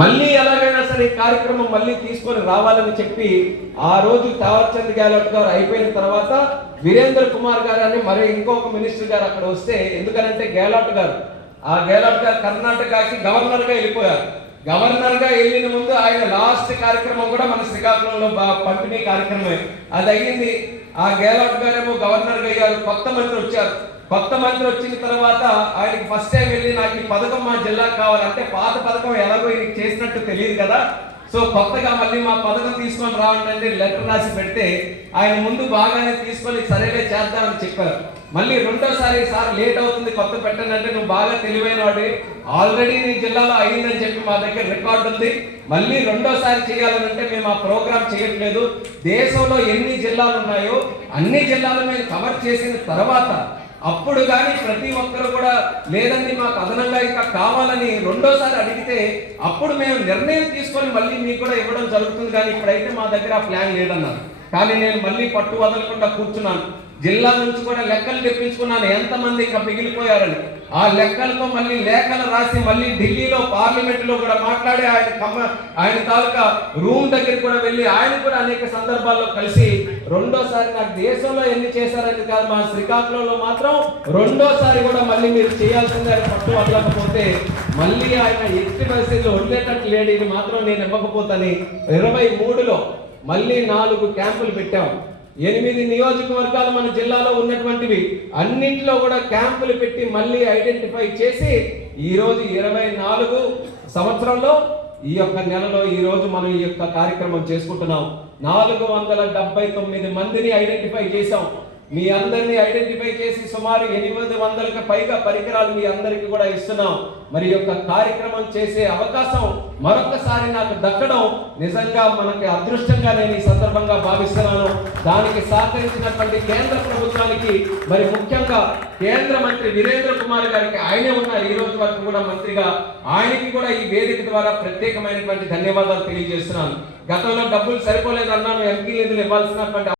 మళ్ళీ ఎలాగైనా సరే కార్యక్రమం మళ్ళీ తీసుకొని రావాలని చెప్పి ఆ రోజు తావర్చంద్ గెహ్లోట్ గారు అయిపోయిన తర్వాత వీరేంద్ర కుమార్ గారు అని మరి ఇంకొక మినిస్టర్ గారు అక్కడ వస్తే, ఎందుకనంటే గెహ్లోట్ గారు కర్ణాటకకి గవర్నర్ గా వెళ్ళిపోయారు. గవర్నర్ గా వెళ్ళిన ముందు ఆయన లాస్ట్ కార్యక్రమం కూడా మన శ్రీకాకుళంలో పంపిణీ కార్యక్రమమే అది అయ్యింది. ఆ గెహ్లోట్ గారేమో గవర్నర్ గా అయ్యారు. కొత్త మంత్రి వచ్చారు. కొత్త మంత్రి వచ్చిన తర్వాత ఆయనకి ఫస్ట్ టైం వెళ్ళి నాకు ఈ పథకం మా జిల్లాకు కావాలంటే, పాత పథకం ఎలాగో ఈయనకి చేసినట్టు తెలియదు కదా, సో కొత్తగా మళ్ళీ మా పథకం తీసుకొని రావండి లెటర్ రాసి పెడితే ఆయన ముందు బాగానే తీసుకొని సరేలే చేద్దామని చెప్పారు. మళ్ళీ రెండోసారి సార్ లేట్ అవుతుంది కొత్త పెట్టండి అంటే, నువ్వు బాగా తెలివైన వాడి, ఆల్రెడీ నీ జిల్లాలో అయిందని చెప్పి మా దగ్గర రికార్డు ఉంది, మళ్ళీ రెండోసారి చేయాలనంటే మేము ఆ ప్రోగ్రామ్ చేయట్లేదు. దేశంలో ఎన్ని జిల్లాలు ఉన్నాయో అన్ని జిల్లాలు మేము కవర్ చేసిన తర్వాత అప్పుడు కానీ ప్రతి ఒక్కరు కూడా లేదండి మాకు అదనంగా ఇంకా కావాలని రెండోసారి అడిగితే అప్పుడు మేము నిర్ణయం తీసుకొని మళ్ళీ మీకు కూడా ఇవ్వడం జరుగుతుంది. కానీ ఇప్పుడైతే మా దగ్గర ఆ ప్లాన్ లేదన్నారు. కానీ నేను మళ్ళీ పట్టు వదలకుండా కూర్చున్నాను. జిల్లా నుంచి కూడా లెక్కలు తెప్పించుకున్నాను ఎంతమంది ఇంకా మిగిలిపోయారని. ఆ లెక్కలతో మళ్ళీ లేఖలు రాసి మళ్ళీ ఢిల్లీలో పార్లమెంట్లో కూడా మాట్లాడి ఆయన తాలూకా రూమ్ దగ్గరికి కూడా వెళ్ళి ఆయన కూడా అనేక సందర్భాల్లో కలిసి రెండోసారి నాకు దేశంలో ఎన్ని చేశారని కాదు, మా శ్రీకాకుళంలో మాత్రం రెండోసారి కూడా మళ్ళీ మీరు చేయాల్సిందే అని పట్టు వదలకపోతే మళ్ళీ ఆయన ఎట్టి పరిస్థితుల్లో వదిలేటట్టు లేడు, ఇది మాత్రం నేను ఇవ్వకపోతాని 23లో మళ్ళీ 4 క్యాంపులు పెట్టాము. 8 నియోజకవర్గాలు మన జిల్లాలో ఉన్నటువంటివి అన్నింటిలో కూడా క్యాంపులు పెట్టి మళ్ళీ ఐడెంటిఫై చేసి ఈరోజు 24 సంవత్సరంలో ఈ యొక్క నెలలో ఈరోజు మనం ఈ యొక్క కార్యక్రమం చేసుకుంటున్నాం. 479 మందిని ఐడెంటిఫై చేశాం. మీ అందరినీ ఐడెంటిఫై చేసి సుమారు 800కు పైగా పరికరాలు మీ అందరికీ కూడా ఇస్తున్నాం. మరి యొక్క కార్యక్రమం చేసే అవకాశం మరొకసారి నాకు దక్కడం నిజంగా మనకి అదృష్టంగా నేను ఈ సందర్భంగా భావిస్తున్నాను. దానికి సహకరించినటువంటి కేంద్ర ప్రభుత్వానికి, మరి ముఖ్యంగా కేంద్ర మంత్రి వీరేంద్ర కుమార్ గారికి, ఆయనే ఉన్నారు ఈ రోజు వరకు కూడా మంత్రిగా, ఆయనకి కూడా ఈ వేదిక ద్వారా ప్రత్యేకమైనటువంటి ధన్యవాదాలు తెలియజేస్తున్నాను. గతంలో డబ్బులు సరిపోలేదన్నాను, ఎంపీ నిధులు ఇవ్వాల్సినటువంటి